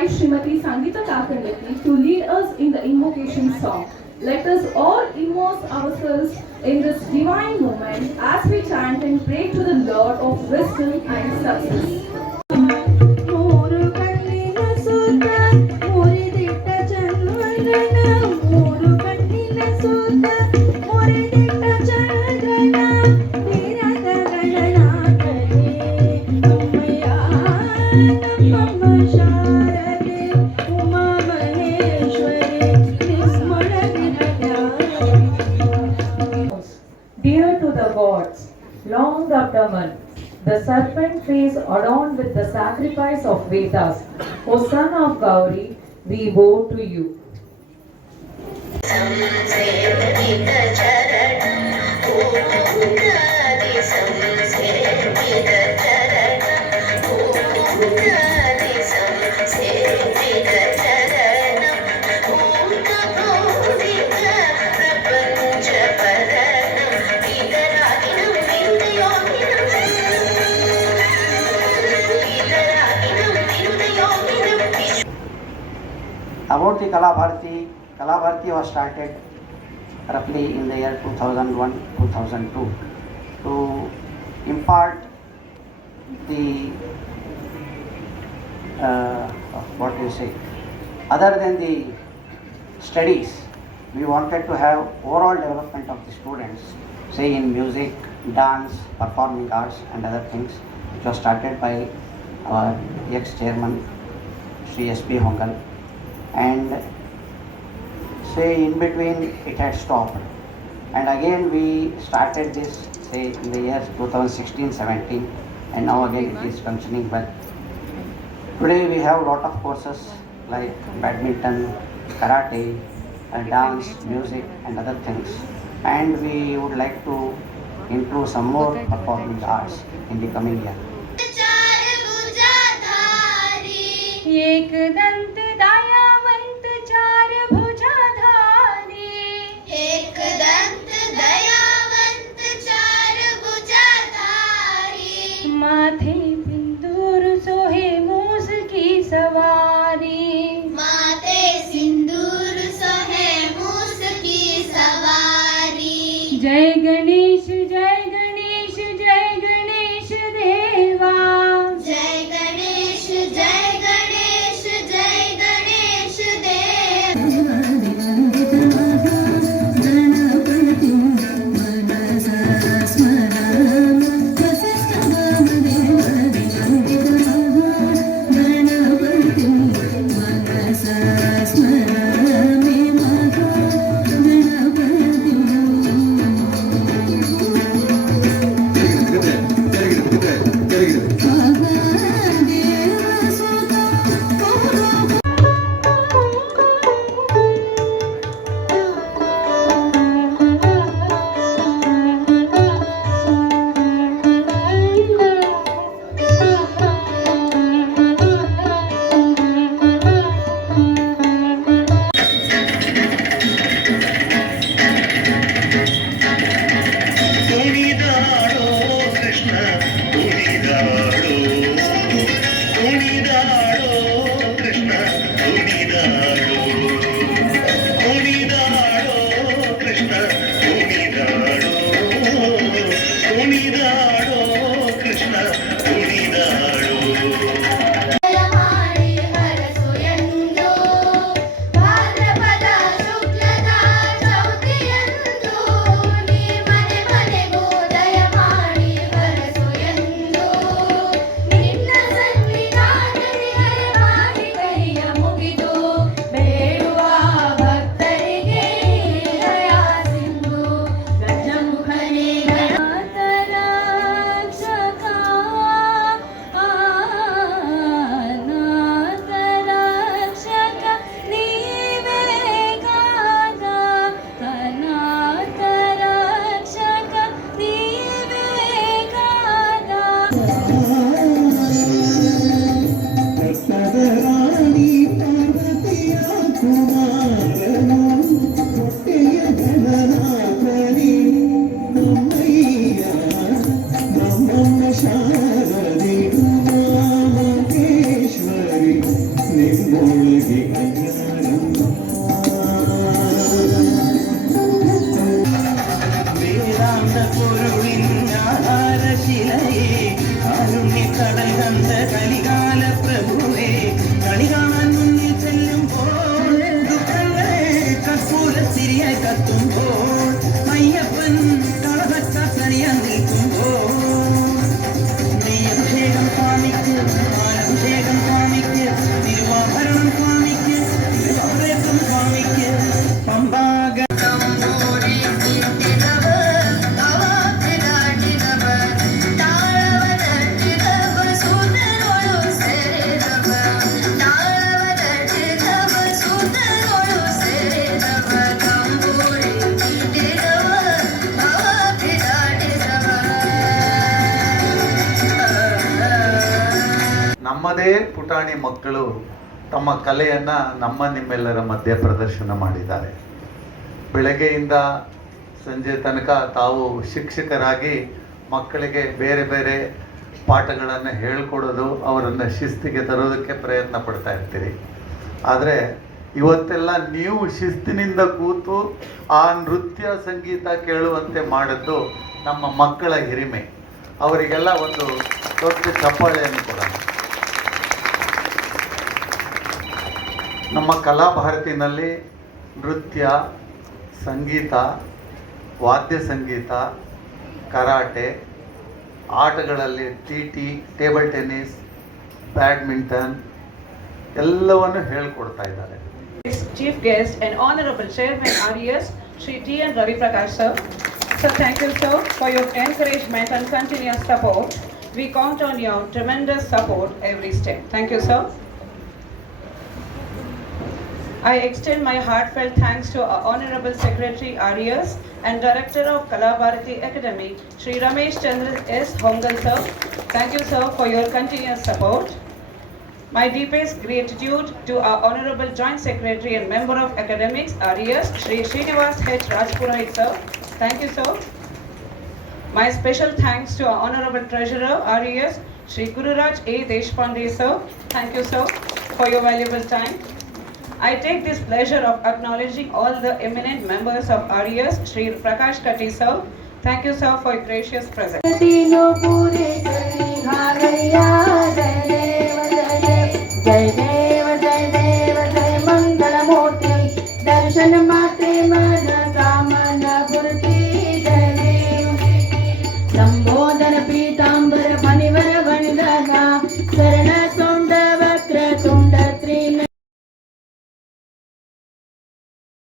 invite Srimati Sangeeta Kakandati to lead us in the invocation song. Let us all immerse ourselves in this divine moment as we chant and pray to the Lord of wisdom and success. Dear to the gods, long abdomen, the serpent face adorned with the sacrifice of Vedas. O son of Gauri, we bow to you. About the Kala Bharati was started roughly in the year 2001-2002 to impart the other than the studies, we wanted to have overall development of the students, say in music, dance, performing arts and other things, which was started by our ex-chairman Sri S.P. Hongal, and say in between it had stopped, and again we started this say in the years 2016-17, and now again it is functioning well. Today we have a lot of courses like badminton, karate, dance, music and other things, and we would like to improve some more performing arts in the coming year. एक दंत दयावंत चार भुजाधारी, एक दंत दयावंत चार भुजाधारी, माथे सिंदूर सोहे मूस की सवारी, माथे सिंदूर सोहे मूस की सवारी। जय गणेश जय गणेश जय गणेश देवा, जय गणेश जय गणेश जय गणेश देवा। എത്തുമ്പോൾ അയ്യപ്പൻ കളഭച്ചാത്തറിയാൻ നെയ്യഭിഷേകം സ്വാമിക്ക് പാലഭിഷേകം സ്വാമിക്ക് തിരുവാഭരണം സ്വാമിക്ക് തിരുവാഭരണം സ്വാമിക്ക് പമ്പാക ನಮ್ಮದೇ ಪುಟಾಣಿ ಮಕ್ಕಳು ತಮ್ಮ ಕಲೆಯನ್ನು ನಿಮ್ಮೆಲ್ಲರ ಮಧ್ಯೆ ಪ್ರದರ್ಶನ ಮಾಡಿದ್ದಾರೆ. ಬೆಳಗ್ಗೆಯಿಂದ ಸಂಜೆ ತನಕ ತಾವು ಶಿಕ್ಷಕರಾಗಿ ಮಕ್ಕಳಿಗೆ ಬೇರೆ ಬೇರೆ ಪಾಠಗಳನ್ನು ಹೇಳಿಕೊಡೋದು, ಅವರನ್ನು ಶಿಸ್ತಿಗೆ ತರೋದಕ್ಕೆ ಪ್ರಯತ್ನ ಪಡ್ತಾ ಇರ್ತೀರಿ. ಆದರೆ ಇವತ್ತೆಲ್ಲ ನೀವು ಶಿಸ್ತಿನಿಂದ ಕೂತು ಆ ನೃತ್ಯ ಸಂಗೀತ ಕೇಳುವಂತೆ ಮಾಡಿದ್ದು ನಮ್ಮ ಮಕ್ಕಳ ಹಿರಿಮೆ. ಅವರಿಗೆಲ್ಲ ಒಂದು ದೊಡ್ಡ ಚಪ್ಪಾಳೆಯನ್ನು ಕೊಡೋಣ. ನಮ್ಮ ಕಲಾಭಾರತಿನಲ್ಲಿ ನೃತ್ಯ, ಸಂಗೀತ, ವಾದ್ಯ ಸಂಗೀತ, ಕರಾಟೆ, ಆಟಗಳಲ್ಲಿ ಟಿ ಟೇಬಲ್ ಟೆನ್ನಿಸ್, ಬ್ಯಾಡ್ಮಿಂಟನ್ ಎಲ್ಲವನ್ನು ಹೇಳಿಕೊಡ್ತಾ ಇದ್ದಾರೆ. Chief guest and Honorable Chairman RES, Shri T.N. Ravi Prakash sir. Sir, thank you sir for your encouragement and continuous support. We count on your tremendous support every step. Thank you sir. I extend my heartfelt thanks to our Honorable Secretary RES and Director of Kalabharati Academy, Shri Ramesh Chandra S. Hongal sir. Thank you sir for your continuous support. My deepest gratitude to our Honorable Joint Secretary and Member of Academics RES, Shri Srinivas H. Rajpurohit sir. Thank you sir. My special thanks to our Honorable Treasurer RES, Shri Gururaj A. Deshpande sir. Thank you sir for your valuable time. I take this pleasure of acknowledging all the eminent members of RES, Shri Prakash Katti sir. Thank you sir for your gracious presence. जय देव जय मंगल मूर्ति दर्शन